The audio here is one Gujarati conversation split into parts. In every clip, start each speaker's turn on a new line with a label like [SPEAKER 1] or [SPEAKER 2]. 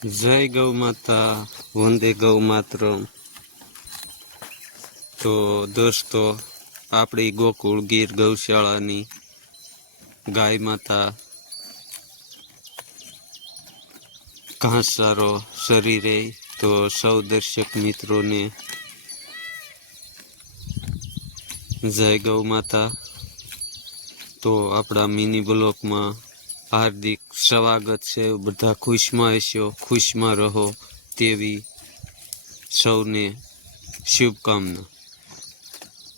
[SPEAKER 1] જય ગૌ માતા, વંદે ગૌ માત્ર તો દોસ્તો, આપણી ગોકુળ ગીર ગૌશાળાની ગાય માતા ઘાસચારો શરીરે તો સૌ દર્શક મિત્રોને જય ગૌ માતા. તો આપણા મિની બ્લોકમાં હાર્દિક સ્વાગત છે. બધા ખુશમાં હશો, ખુશમાં રહો તેવી સૌને શુભકામના.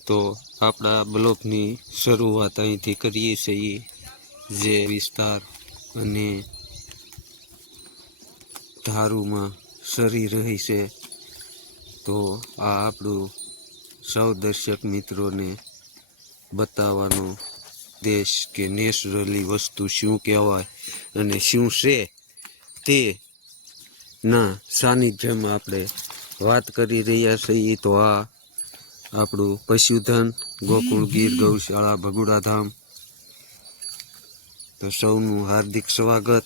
[SPEAKER 1] તો આપણા બ્લોકની શરૂઆત અહીંથી કરીએ છીએ. જે વિસ્તાર અને ધારુમાં સરી રહી છે, તો આ આપણું સૌ દર્શક મિત્રોને બતાવવાનો દેશ કે નેચરલી વસ્તુ શું કહેવાય અને શું છે તે ના સાનિધ્યમાં આપણે વાત કરી રહ્યા છીએ. તો આ આપણું પશુધન ગોકુળ ગીર ગૌશાળા ભગુડાધામ. તો સૌનું હાર્દિક સ્વાગત.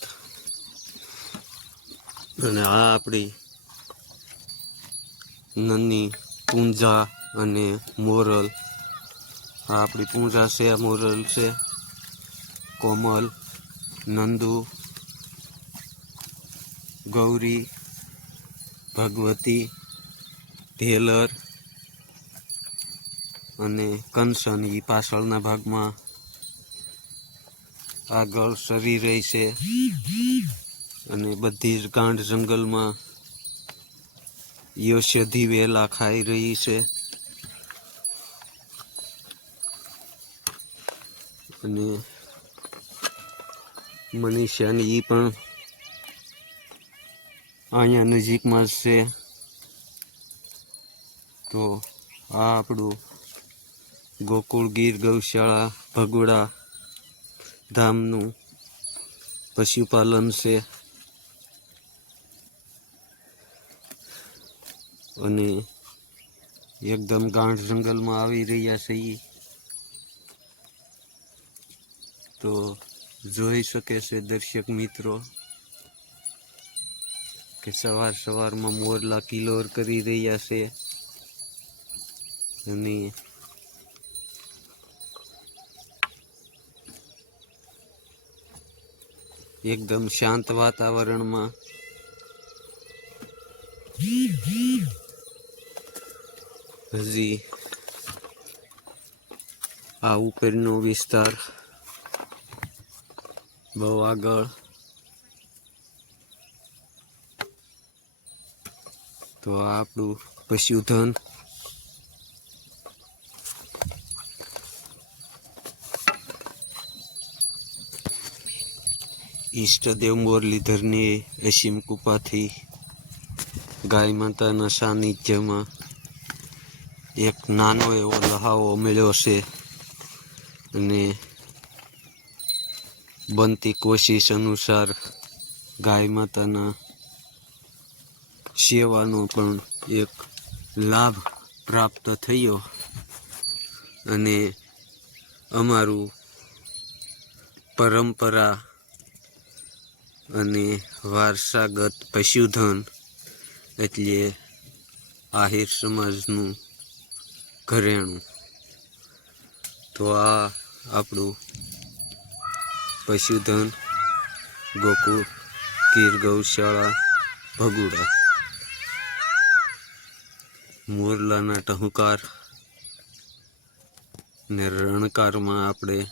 [SPEAKER 1] અને આ આપણી નન્ની પૂંજા અને મોરલ આ આપણી પૂજા છે મોરલ છે. કોમલ, નંદુ, ગૌરી, ભગવતી, ઢેલર અને કંસન. એ પાછળના ભાગમાં આગળ સરી રહી છે અને બધી જ ગાંઠ જંગલમાં યૌષધિ વેલા ખાઈ રહી છે. અને મનીષાને એ પણ અહીંયા નજીકમાં છે. તો આ આપણું ગોકુળ ગીર, ગૌશાળા, ભગોડા ધામનું પશુપાલન છે. અને એકદમ ગાંઠ જંગલમાં આવી રહ્યા છે ઈ. તો જોઈ શકે છે દર્શક મિત્રો કે સવાર સવારમાં મોરલા કિલોર કરી રહ્યા છે અને એકદમ શાંત વાતાવરણમાં હજી આ ઉપરનો વિસ્તાર બહુ આગળ. તો આપણું પશુધન. ઈષ્ટદેવ મુરલીધરની અસીમ કૃપાથી ગાય માતાના સાનિધ્યમાં એક નાનો એવો લહાવો મળ્યો છે. અને બનતી કોશિશ અનુસાર ગાય માતાના સેવાનો પણ એક લાભ પ્રાપ્ત થયો અને અમારું પરંપરા અને વારસાગત પશુધન એટલે આહિર સમાજનું ઘરેણું. તો આ આપણું પશુધન, ગોકુળ, ગીર, ગૌશાળા, ભગુડા. મોરલાના ટહુકાર ને રણકારમાં આપણે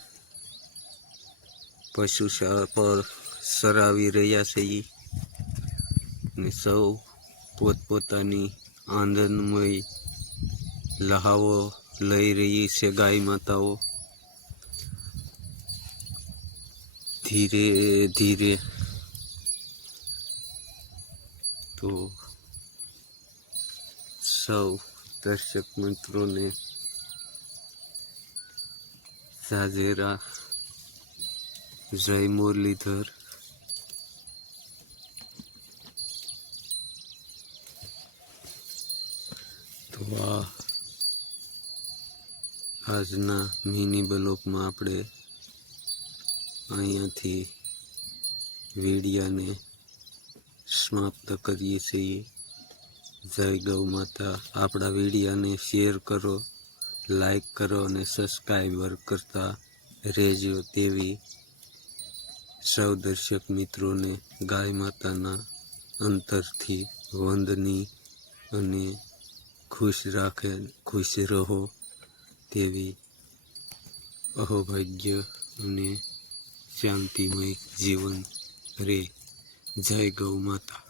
[SPEAKER 1] પશુ પર સરાવી રહ્યા છીએ ને સૌ પોતપોતાની આનંદમય લહાવો લઈ રહી છે ગાય માતાઓ. ધીરે ધીરે તો સૌ દર્શક મિત્રોને સાજેરા જય મુરલીધર તો આ આજના મિની બ્લોકમાં આપણે અહીંયાથી વીડિયાને સમાપ્ત કરીએ છીએ. જય ગૌ માતા. આપણા વિડીયાને શેર કરો, લાઈક કરો અને સબસ્ક્રાઈબર કરતા રહેજો તેવી સૌ દર્શક મિત્રોને ગાય માતાના અંતરથી વંદની અને ખુશ રાખે, ખુશ રહો તેવી અહોભાગ્ય અને શાંતિમય જીવન રે. જય ગૌ માતા.